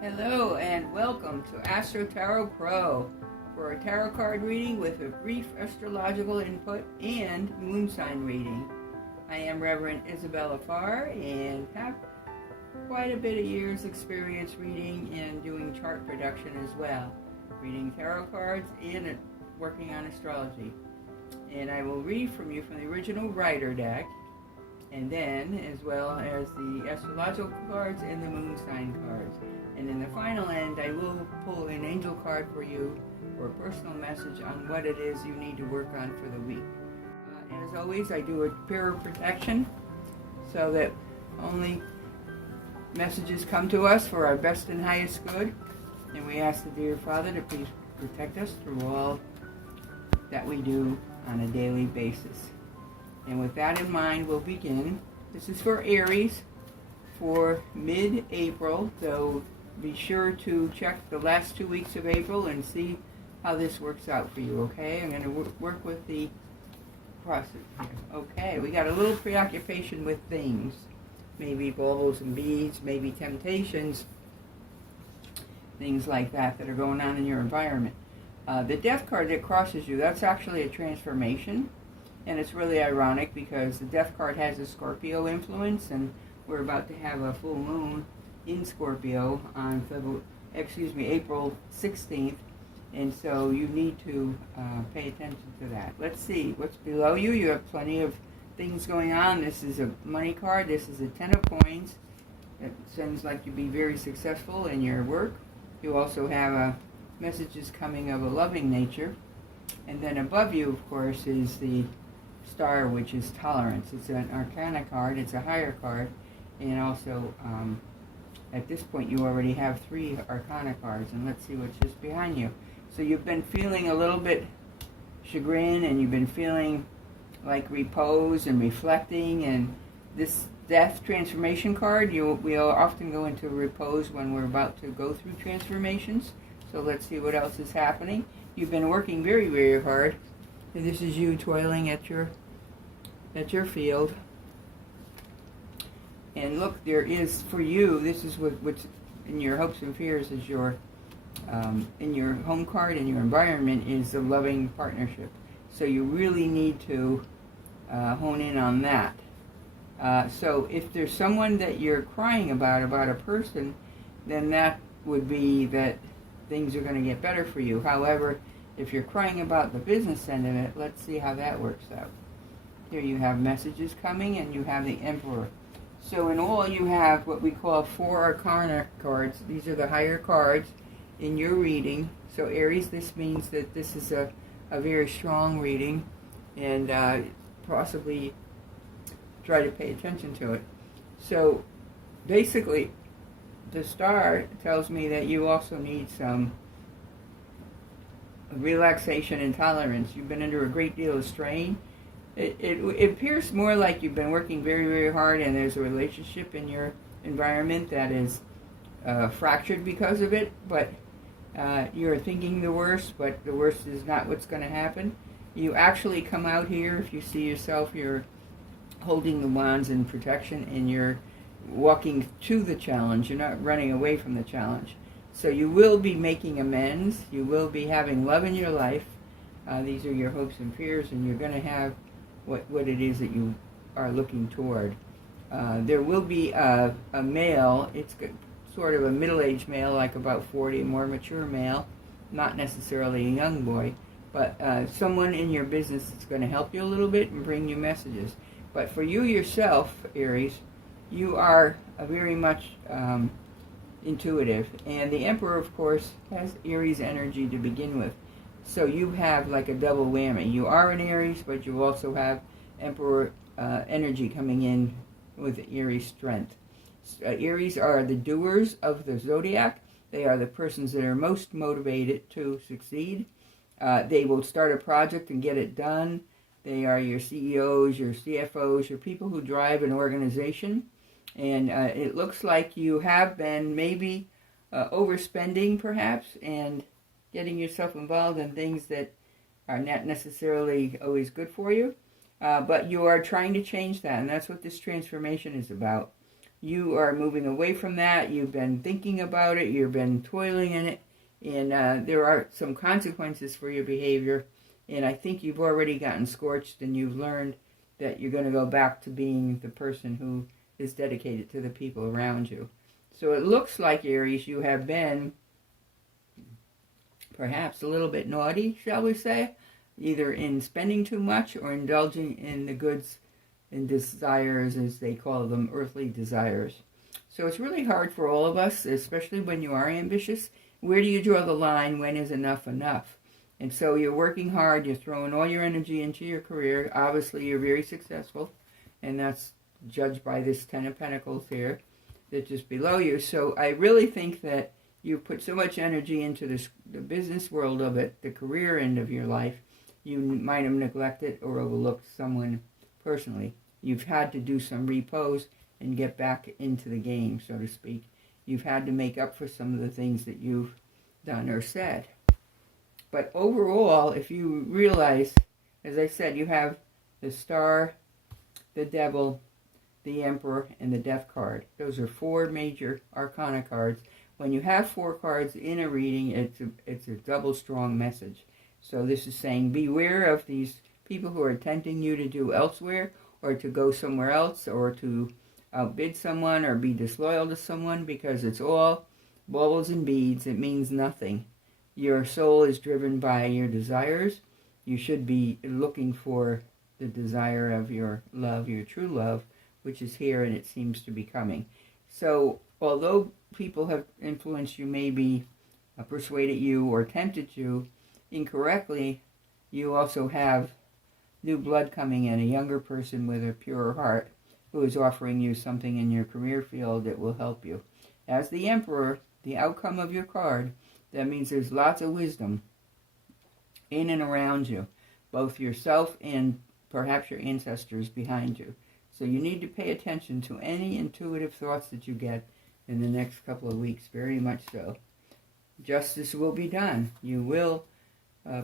Hello and welcome to AstroTarot.pro for a tarot card reading with a brief astrological input and moon sign reading. I am Reverend Isabella Farr and have quite a bit of years experience reading and doing chart production as well, reading tarot cards and working on astrology. And I will read from you from the original Rider deck, and then as well as the astrological cards and the moon sign cards. And in the final end, I will pull an angel card for you for a personal message on what it is you need to work on for the week. As always, I do a prayer of protection so that only messages come to us for our best and highest good. And we ask the dear Father to please protect us through all that we do on a daily basis. And with that in mind, we'll begin. This is for Aries for mid-April, so be sure to check the last 2 weeks of April and see how this works out for you, okay? I'm going to work with the process here. Okay, we got a little preoccupation with things. Maybe baubles and beads, maybe temptations, things like that are going on in your environment. The death card that crosses you, that's actually a transformation. And it's really ironic because the death card has a Scorpio influence, and we're about to have a full moon in Scorpio on April 16th, and so you need to pay attention to that. Let's see what's below you. You have plenty of things going on. This is a money card. This is a 10 of coins. It seems like you'd be very successful in your work. You also have messages coming of a loving nature, and then above you, of course, is the Star, which is tolerance. It's an arcana card. It's a higher card, and also at this point you already have 3 arcana cards, and let's see what's just behind you. So you've been feeling a little bit chagrin, and you've been feeling like repose and reflecting, and this death transformation card, we'll often go into repose when we're about to go through transformations. So let's see what else is happening. You've been working very, very hard. And this is you toiling at your field. And look, there is for you, this is what's in your hopes and fears is your in your home card and your environment is a loving partnership. So you really need to hone in on that. So if there's someone that you're crying about a person, then that would be that things are going to get better for you. However, if you're crying about the business end of it, let's see how that works out. Here you have messages coming, and you have the Emperor. So in all, you have what we call 4 Arcana cards. These are the higher cards in your reading. So Aries, this means that this is a very strong reading, and possibly try to pay attention to it. So basically, the Star tells me that you also need some relaxation and tolerance. You've been under a great deal of strain. It appears more like you've been working very, very hard, and there's a relationship in your environment that is fractured because of it, but you're thinking the worst, but the worst is not what's going to happen. You actually come out here, if you see yourself, you're holding the wands in protection, and you're walking to the challenge. You're not running away from the challenge. So you will be making amends. You will be having love in your life. These are your hopes and fears, and you're going to have what it is that you are looking toward. There will be a male. It's sort of a middle-aged male, like about 40, a more mature male, not necessarily a young boy, but someone in your business that's going to help you a little bit and bring you messages. But for you yourself, Aries, you are very much intuitive, and the Emperor, of course, has Aries energy to begin with. So you have like a double whammy. You are an Aries, but you also have Emperor energy coming in with Aries strength. Aries are the doers of the zodiac. They are the persons that are most motivated to succeed. They will start a project and get it done. They are your CEOs, your CFOs, your people who drive an organization. And it looks like you have been maybe overspending, perhaps, and getting yourself involved in things that are not necessarily always good for you. But you are trying to change that, and that's what this transformation is about. you are moving away from that. You've been thinking about it. You've been toiling in it. And there are some consequences for your behavior. And I think you've already gotten scorched and you've learned that you're going to go back to being the person who is dedicated to the people around you. So it looks like, Aries, you have been perhaps a little bit naughty, shall we say, either in spending too much or indulging in the goods and desires, as they call them, earthly desires. So it's really hard for all of us, especially when you are ambitious. Where do you draw the line? When is enough enough? And so you're working hard, you're throwing all your energy into your career. Obviously, you're very successful, and that's judged by this Ten of Pentacles here that's just below you. So I really think that you put so much energy into the business world of it, the career end of your life, you might have neglected or overlooked someone personally. You've had to do some repose and get back into the game, so to speak. You've had to make up for some of the things that you've done or said. But overall, if you realize, as I said, you have the Star, the Devil, the Emperor, and the Death card. Those are 4 major arcana cards. When you have 4 cards in a reading, it's a double strong message. So this is saying beware of these people who are tempting you to do elsewhere, or to go somewhere else, or to outbid someone, or be disloyal to someone, because it's all baubles and beads. It means nothing. Your soul is driven by your desires. You should be looking for the desire of your love, your true love, which is here, and it seems to be coming. So although people have influenced you, maybe persuaded you or tempted you incorrectly, you also have new blood coming in, a younger person with a pure heart who is offering you something in your career field that will help you. As the Emperor, the outcome of your card, that means there's lots of wisdom in and around you, both yourself and perhaps your ancestors behind you. So you need to pay attention to any intuitive thoughts that you get in the next couple of weeks, very much so. Justice will be done. You will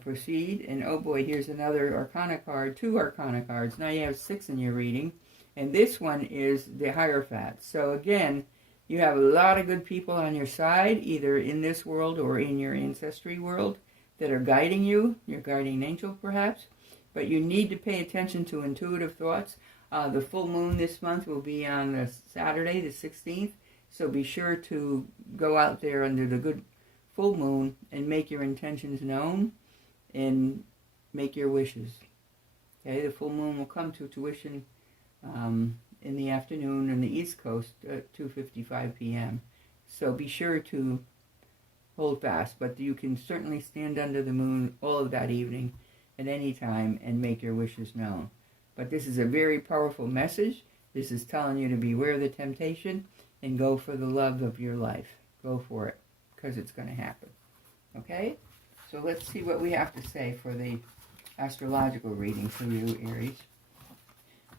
proceed. And oh boy, here's another Arcana card, 2 Arcana cards. Now you have 6 in your reading. And this one is the Hierophant. So again, you have a lot of good people on your side, either in this world or in your ancestry world, that are guiding you, your guardian angel perhaps. But you need to pay attention to intuitive thoughts. The full moon this month will be on the Saturday, the 16th. So be sure to go out there under the good full moon and make your intentions known and make your wishes. Okay, the full moon will come to fruition in the afternoon on the East Coast at 2:55 p.m. So be sure to hold fast. But you can certainly stand under the moon all of that evening at any time and make your wishes known. But this is a very powerful message. This is telling you to beware the temptation and go for the love of your life. Go for it, because it's going to happen. Okay? So let's see what we have to say for the astrological reading for you, Aries.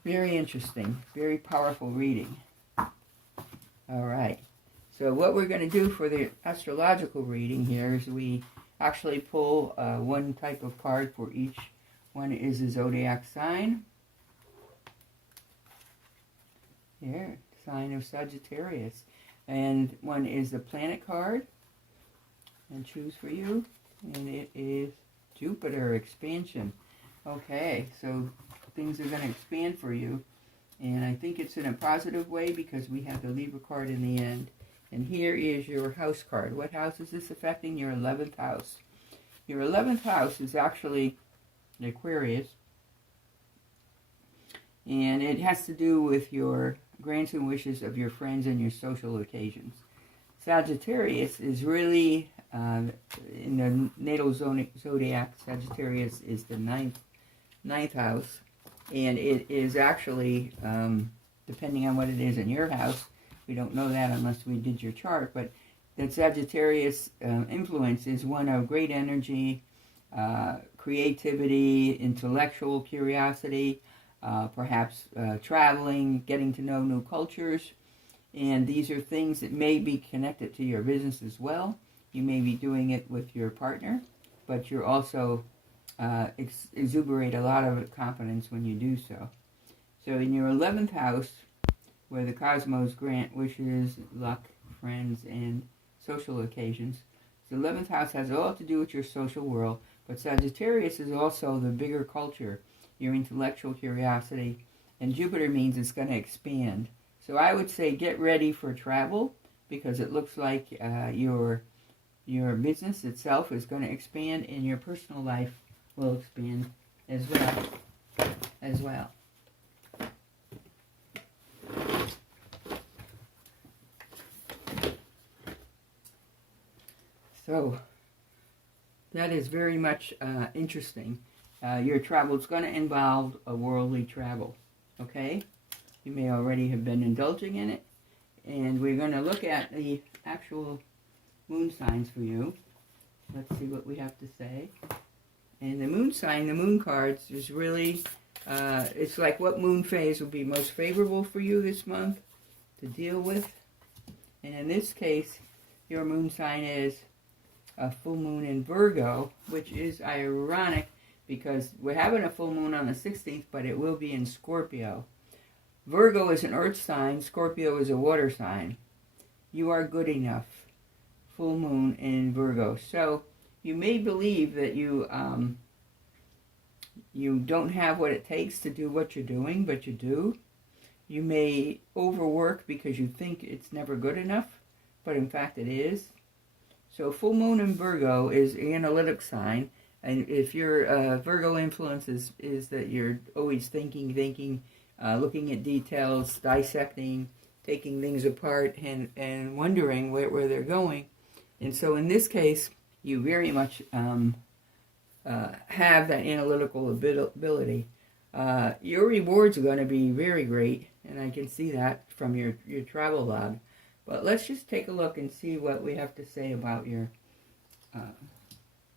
Very interesting, very powerful reading. All right. So what we're going to do for the astrological reading here is we actually pull one type of card for each. One is a zodiac sign. Here, sign of Sagittarius. And one is the planet card. And choose for you. And it is Jupiter, expansion. Okay, so things are going to expand for you. And I think it's in a positive way because we have the Libra card in the end. And here is your house card. What house is this affecting? Your 11th house. Your 11th house is actually Aquarius. And it has to do with your grants and wishes of your friends and your social occasions. Sagittarius is really, in the natal zodiac, Sagittarius is the ninth house. And it is actually, depending on what it is in your house, we don't know that unless we did your chart, but that Sagittarius influence is one of great energy, creativity, intellectual curiosity, perhaps traveling, getting to know new cultures. And these are things that may be connected to your business as well. You may be doing it with your partner, but you're also exuberate a lot of confidence when you do so. So in your 11th house, where the cosmos grant wishes, luck, friends, and social occasions. The 11th house has all to do with your social world, but Sagittarius is also the bigger culture, your intellectual curiosity, and Jupiter means it's going to expand. So I would say get ready for travel, because it looks like your business itself is going to expand, and your personal life will expand as well. So that is very much interesting. Your travel is going to involve a worldly travel, okay? You may already have been indulging in it. And we're going to look at the actual moon signs for you. Let's see what we have to say. And the moon sign, the moon cards, is really, it's like what moon phase will be most favorable for you this month to deal with. And in this case, your moon sign is a full moon in Virgo, which is ironic because we're having a full moon on the 16th, but it will be in Scorpio. Virgo is an earth sign, Scorpio is a water sign. You are good enough. Full moon in Virgo. So you may believe that you don't have what it takes to do what you're doing, but you do. You may overwork because you think it's never good enough, but in fact it is. So full moon in Virgo is an analytic sign, and if your Virgo influence is that you're always thinking, looking at details, dissecting, taking things apart, and wondering where they're going. And so in this case, you very much have that analytical ability. Your rewards are going to be very great, and I can see that from your travel log. But let's just take a look and see what we have to say about your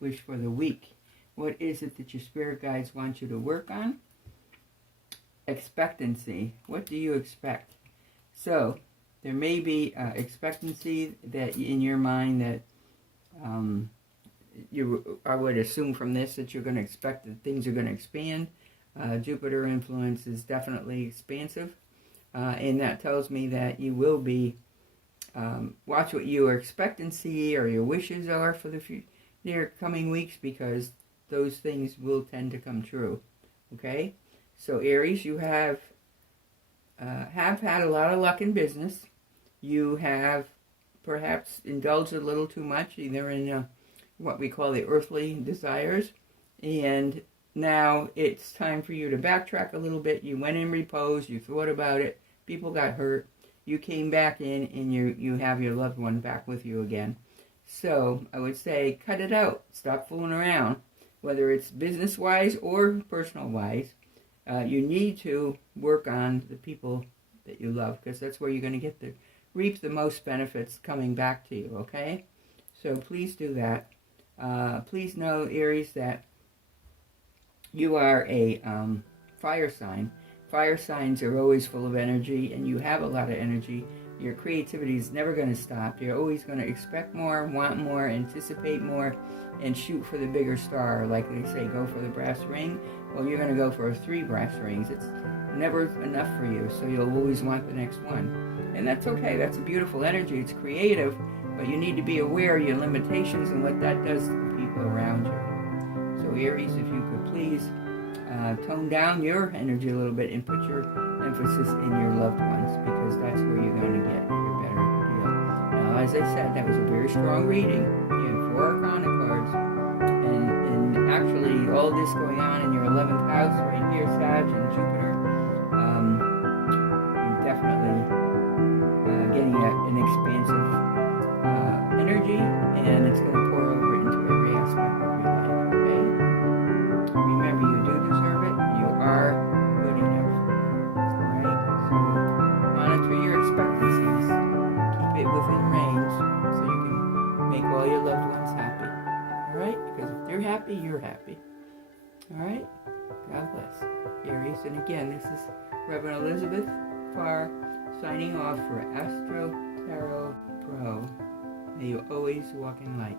wish for the week. What is it that your spirit guides want you to work on? Expectancy. What do you expect? So, there may be expectancy that in your mind that I would assume from this that you're going to expect that things are going to expand. Jupiter influence is definitely expansive. And that tells me that you will be watch what your expectancy or your wishes are for the coming weeks, because those things will tend to come true. Okay? So Aries, you have had a lot of luck in business. You have perhaps indulged a little too much, either in what we call the earthly desires, and now it's time for you to backtrack a little bit. You went in repose, you thought about it, people got hurt, you came back in, and you have your loved one back with you again. So I would say cut it out. Stop fooling around, whether it's business-wise or personal-wise. You need to work on the people that you love, because that's where you're going to reap the most benefits coming back to you, okay? So please do that. Please know, Aries, that you are a fire sign. Fire signs are always full of energy, and you have a lot of energy. Your creativity is never going to stop. You're always going to expect more, want more, anticipate more, and shoot for the bigger star. Like they say, go for the brass ring. Well, you're going to go for 3 brass rings. It's never enough for you, so you'll always want the next one. And that's okay. That's a beautiful energy. It's creative, but you need to be aware of your limitations and what that does to the people around you. So Aries, if you could please tone down your energy a little bit and put your emphasis in your loved ones, because that's where you're going to get your better deal. Now, as I said, that was a very strong reading. You had 4 Arcana cards, and actually all this going on in your 11th house right here, Sag and Jupiter, you're definitely getting an expansive energy, and it's going to pour over into every aspect of your life, okay? Remember, you do deserve it. You are good enough. Alright? So, monitor your expectancies. Keep it within range so you can make all your loved ones happy. Alright? Because if they're happy, you're happy. Alright? God bless. Aries, and again, this is Reverend Isabella Farr signing off for AstroTarot.pro. May you always walk in light.